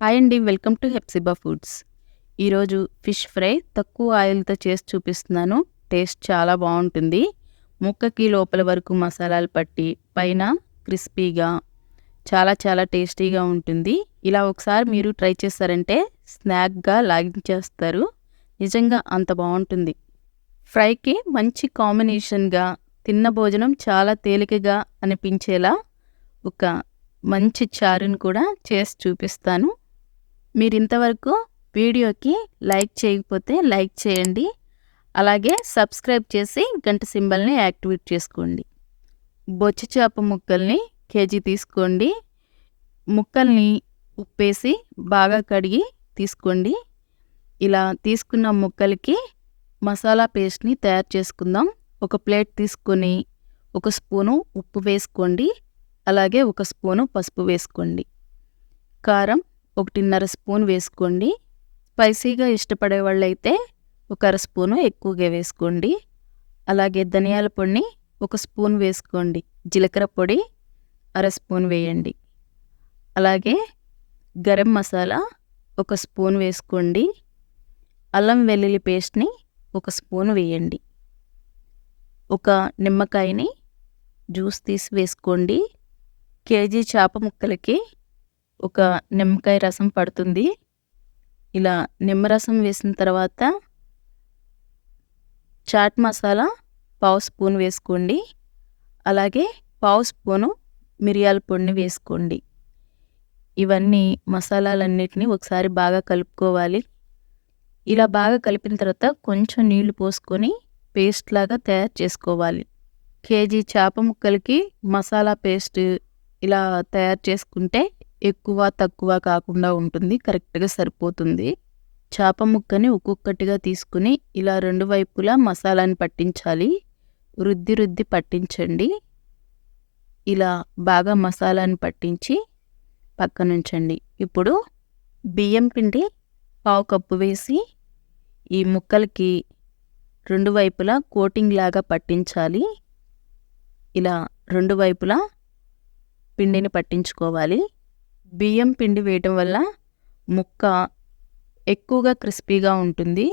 Hi అండి. Welcome to Hepsiba foods. ఈరోజు fish fry తక్కువ ఆయిల్‌తో చేసి చూపిస్తున్నాను. టేస్ట్ చాలా బావుంటుంది. ముక్కకి లోపల వరకు మసాలాలు పట్టి, పైన క్రిస్పీగా చాలా చాలా టేస్టీగా ఉంటుంది. ఇలా ఒకసారి మీరు ట్రై చేశారంటే స్నాక్‌గా లాగించేస్తారు. నిజంగా అంత బావుంటుంది. ఫ్రైకి మంచి కాంబినేషన్‌గా తిన్న భోజనం చాలా తేలికగా అనిపించేలా ఒక మంచి చారుని కూడా చేసి చూపిస్తాను. మీరింతవరకు వీడియోకి లైక్ చేయకపోతే లైక్ చేయండి. అలాగే సబ్స్క్రైబ్ చేసి గంట సింబల్ని యాక్టివేట్ చేసుకోండి. బొచ్చు చేప ముక్కల్ని కేజీ తీసుకోండి. ముక్కల్ని ఉప్పేసి బాగా కడిగి తీసుకోండి. ఇలా తీసుకున్న ముక్కలకి మసాలా పేస్ట్ని తయారు చేసుకుందాం. ఒక ప్లేట్ తీసుకొని ఒక స్పూను ఉప్పు వేసుకోండి. అలాగే ఒక స్పూను పసుపు వేసుకోండి. కారం 1.5 స్పూన్ వేసుకోండి. స్పైసీగా ఇష్టపడే వాళ్ళైతే ఒక అర స్పూను ఎక్కువగా వేసుకోండి. అలాగే ధనియాల పొడిని ఒక స్పూన్ వేసుకోండి. జీలకర్ర పొడి అర స్పూన్ వేయండి. అలాగే గరం మసాలా ఒక స్పూన్ వేసుకోండి. అల్లం వెల్లుల్లి పేస్ట్ని ఒక స్పూన్ వేయండి. ఒక నిమ్మకాయని జ్యూస్ తీసి వేసుకోండి. కేజీ చేప ముక్కలకి ఒక నిమ్మకాయ రసం పడుతుంది. ఇలా నిమ్మరసం వేసిన తర్వాత చాట్ మసాలా పావు స్పూన్ వేసుకోండి. అలాగే పావు స్పూను మిరియాల పొడిని వేసుకోండి. ఇవన్నీ మసాలాలన్నిటినీ ఒకసారి బాగా కలుపుకోవాలి. ఇలా బాగా కలిపిన తర్వాత కొంచెం నీళ్లు పోసుకొని పేస్ట్ లాగా తయారు చేసుకోవాలి. కేజీ చేప ముక్కలకి మసాలా పేస్ట్ ఇలా తయారు చేసుకుంటే ఎక్కువ తక్కువ కాకుండా ఉంటుంది. కరెక్ట్గా సరిపోతుంది. చేప ముక్కని ఒక్కొక్కటిగా తీసుకుని ఇలా రెండు వైపులా మసాలాని పట్టించాలి. రుద్ది పట్టించండి. ఇలా బాగా మసాలాని పట్టించి పక్కనుంచండి. ఇప్పుడు బియ్యం పిండి పావు కప్పు వేసి ఈ ముక్కలకి రెండు వైపులా కోటింగ్ లాగా పట్టించాలి. ఇలా రెండు వైపులా పిండిని పట్టించుకోవాలి. బియ్యం పిండి వేయటం వల్ల ముక్క ఎక్కువగా క్రిస్పీగా ఉంటుంది.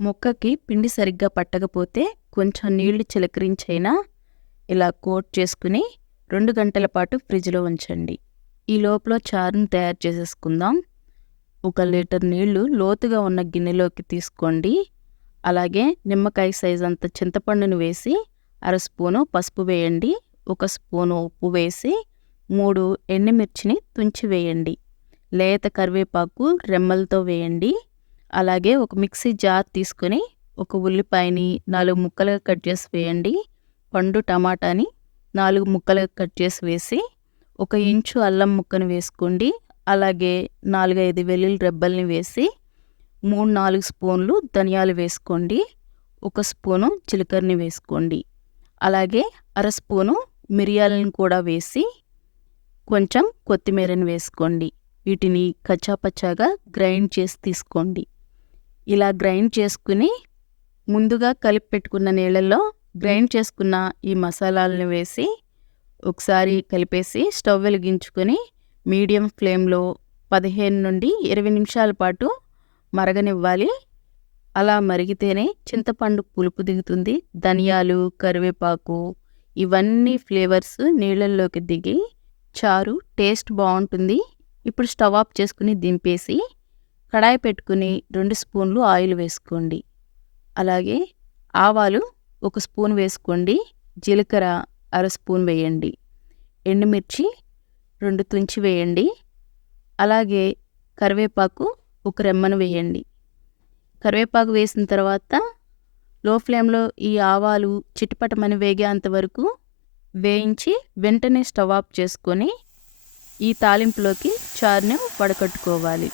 ముక్కకి పిండి సరిగ్గా పట్టకపోతే కొంచెం నీళ్లు చిలకరించైనా ఇలా కోట్ చేసుకుని 2 గంటల పాటు ఫ్రిడ్జ్లో ఉంచండి. ఈ లోపల చారుని తయారు చేసేసుకుందాం. 1 లీటర్ నీళ్లు లోతుగా ఉన్న గిన్నెలోకి తీసుకోండి. అలాగే నిమ్మకాయ సైజ్ అంత చింతపండును వేసి అర స్పూను పసుపు వేయండి. 1 స్పూను ఉప్పు వేసి 3 ఎండుమిర్చిని తుంచి వేయండి. లేత కరివేపాకు రెమ్మలతో వేయండి. అలాగే ఒక మిక్సీ జార్ తీసుకొని ఒక ఉల్లిపాయని 4 ముక్కలుగా కట్ చేసి వేయండి. పండు టమాటాని 4 ముక్కలుగా కట్ చేసి వేసి 1 ఇంచు అల్లం ముక్కను వేసుకోండి. అలాగే 4-5 వెల్లుల్లి రెబ్బల్ని వేసి 3-4 స్పూన్లు ధనియాలు వేసుకోండి. 1 స్పూను జీలకర్రని వేసుకోండి. అలాగే అర స్పూను మిరియాలను కూడా వేసి కొంచెం కొత్తిమీరని వేసుకోండి. వీటిని కచ్చాపచ్చాగా గ్రైండ్ చేసి తీసుకోండి. ఇలా గ్రైండ్ చేసుకుని ముందుగా కలిపి పెట్టుకున్న నీళ్ళల్లో గ్రైండ్ చేసుకున్న ఈ మసాలాలను వేసి ఒకసారి కలిపేసి స్టవ్ వెలిగించుకొని మీడియం ఫ్లేమ్లో 15 నుండి 20 నిమిషాల పాటు మరగనివ్వాలి. అలా మరిగితేనే చింతపండు పులుపు దిగుతుంది. ధనియాలు, కరివేపాకు ఇవన్నీ ఫ్లేవర్స్ నీళ్ళల్లోకి దిగి చారు టేస్ట్ బాగుంటుంది. ఇప్పుడు స్టవ్ ఆఫ్ చేసుకుని దింపేసి కడాయి పెట్టుకుని 2 స్పూన్లు ఆయిల్ వేసుకోండి. అలాగే ఆవాలు 1 స్పూన్ వేసుకోండి. జీలకర్ర అర స్పూన్ వేయండి. ఎండుమిర్చి 2 తుంచి వేయండి. అలాగే కరివేపాకు 1 రెమ్మను వేయండి. కరివేపాకు వేసిన తర్వాత లో ఫ్లేమ్లో ఈ ఆవాలు చిటపటమని వేగేంత వరకు వేయించి వెంటనే స్టవ్ ఆఫ్ చేసుకొని ఈ తాలింపులోకి చారుని వడకట్టుకోవాలి.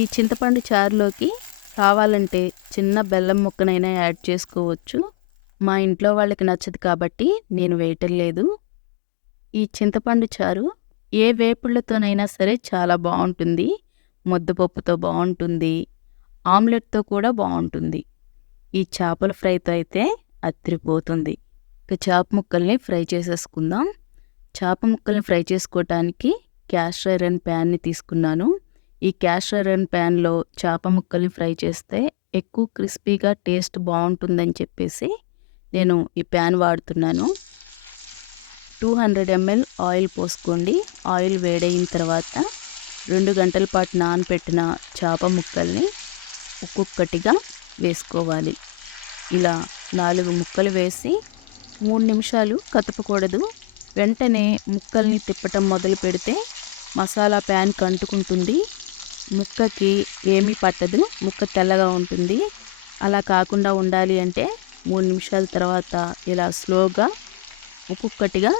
ఈ చింతపండు చారులోకి కావాలంటే చిన్న బెల్లం ముక్కనైనా యాడ్ చేసుకోవచ్చు. మా ఇంట్లో వాళ్ళకి నచ్చదు కాబట్టి నేను వేయటం లేదు. ఈ చింతపండు చారు ఏ వేపుళ్ళతోనైనా సరే చాలా బాగుంటుంది. ముద్దపప్పుతో బాగుంటుంది. ఆమ్లెట్తో కూడా బాగుంటుంది. ఈ చేపల ఫ్రైతో అయితే అదిరిపోతుంది. ఇక చేప ముక్కల్ని ఫ్రై చేసేసుకుందాం. చేప ముక్కల్ని ఫ్రై చేసుకోవటానికి క్యాస్ట్ ఐరన్ ప్యాన్ని తీసుకున్నాను. ఈ క్యాస్ట్ ఐరన్ ప్యాన్‌లో చేప ముక్కల్ని ఫ్రై చేస్తే ఎక్కువ క్రిస్పీగా టేస్ట్ బావుంటుందని చెప్పేసి నేను ఈ ప్యాన్ వాడుతున్నాను. 200 ఎంఎల్ ఆయిల్ పోసుకోండి. ఆయిల్ వేడయిన తర్వాత 2 గంటల పాటు నానబెట్టిన చేప ముక్కల్ని ఒక్కొక్కటిగా వేసుకోవాలి. ఇలా 4 ముక్కలు వేసి 3 నిమిషాలు కదపకూడదు. వెంటనే ముక్కల్ని తిప్పటం మొదలు పెడితే మసాలా ప్యాన్‌కి అంటుకుంటుంది. ముక్కకి ఏమీ పట్టదు. ముక్క తెల్లగా ఉంటుంది. అలా కాకుండా ఉండాలి అంటే 3 నిమిషాల తర్వాత ఇలా స్లోగా ఒక్కొక్కటిగా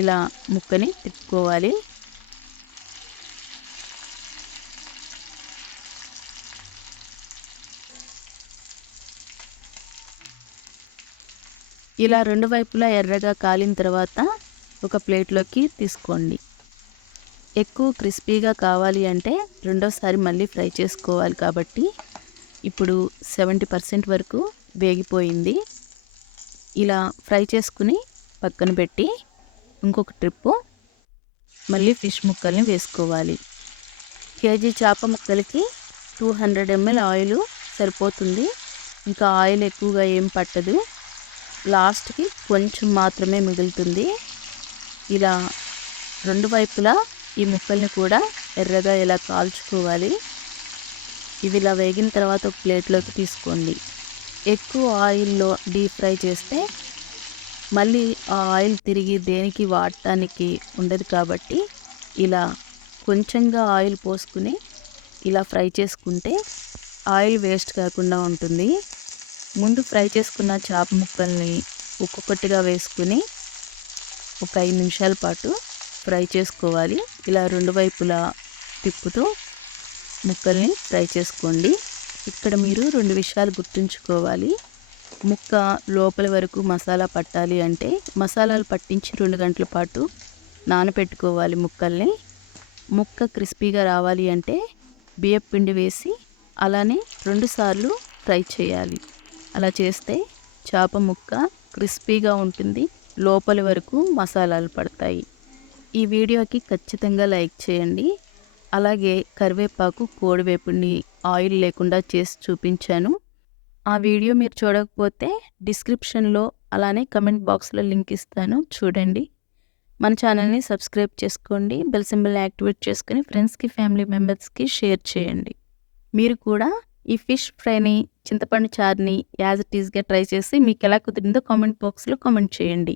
ఇలా ముక్కని తిప్పుకోవాలి. ఇలా 2 వైపులా ఎర్రగా కాలిన తర్వాత ఒక ప్లేట్‌లోకి తీసుకోండి. ఎక్కువ క్రిస్పీగా కావాలి అంటే రెండోసారి మళ్ళీ ఫ్రై చేసుకోవాలి కాబట్టి ఇప్పుడు 70% వరకు వేగిపోయింది. ఇలా ఫ్రై చేసుకుని పక్కన పెట్టి ఇంకొక ట్రిప్పు మళ్ళీ ఫిష్ ముక్కల్ని వేసుకోవాలి. కేజీ చేప ముక్కలకి 200 ఎంఎల్ ఆయిలు సరిపోతుంది. ఇంకా ఆయిల్ ఎక్కువగా ఏం పట్టదు. లాస్ట్‌కి కొంచెం మాత్రమే మిగులుతుంది. ఇలా 2 వైపులా ఈ ముక్కల్ని కూడా ఎర్రగా ఇలా కాల్చుకోవాలి. ఇవి ఇలా వేగిన తర్వాత ఒక ప్లేట్‌లోకి తీసుకోండి. ఎక్కువ ఆయిల్‌లో డీప్ ఫ్రై చేస్తే మళ్ళీ ఆ ఆయిల్ తిరిగి దేనికి వాడటానికి ఉండదు కాబట్టి ఇలా కొంచెంగా ఆయిల్ పోసుకుని ఇలా ఫ్రై చేసుకుంటే ఆయిల్ వేస్ట్ కాకుండా ఉంటుంది. ముందు ఫ్రై చేసుకున్న చేప ముక్కల్ని ఒక్కొక్కటిగా వేసుకుని ఒక 5 నిమిషాల పాటు ఫ్రై చేసుకోవాలి. ఇలా 2 వైపులా తిప్పుతూ ముక్కల్ని ఫ్రై చేసుకోండి. ఇక్కడ మీరు 2 విషయాలు గుర్తుంచుకోవాలి. ముక్క లోపల వరకు మసాలా పట్టాలి అంటే మసాలాలు పట్టించి 2 గంటల పాటు నానబెట్టుకోవాలి ముక్కల్ని. ముక్క క్రిస్పీగా రావాలి అంటే బియ్యపు పిండి వేసి అలానే 2 సార్లు ఫ్రై చేయాలి. అలా చేస్తే చేప ముక్క క్రిస్పీగా ఉంటుంది. లోపల వరకు మసాలాలు పడతాయి. ఈ వీడియోకి ఖచ్చితంగా లైక్ చేయండి. అలాగే కరివేపాకు, కోడివేపుని ఆయిల్ లేకుండా చేసి చూపించాను. ఆ వీడియో మీరు చూడకపోతే డిస్క్రిప్షన్‌లో అలానే కమెంట్ బాక్స్‌లో లింక్ ఇస్తాను చూడండి. మన ఛానల్‌ని సబ్స్క్రైబ్ చేసుకోండి. బెల్ సింబల్‌ని యాక్టివేట్ చేసుకొని ఫ్రెండ్స్‌కి, ఫ్యామిలీ మెంబర్స్‌కి షేర్ చేయండి. మీరు కూడా ఈ ఫిష్ ఫ్రైని, చింతపండు చారుని యాజ్ ఇట్ ఈస్‌గా ట్రై చేసి మీకెలా కుదిరిందో కామెంట్ బాక్స్‌లో కామెంట్ చేయండి.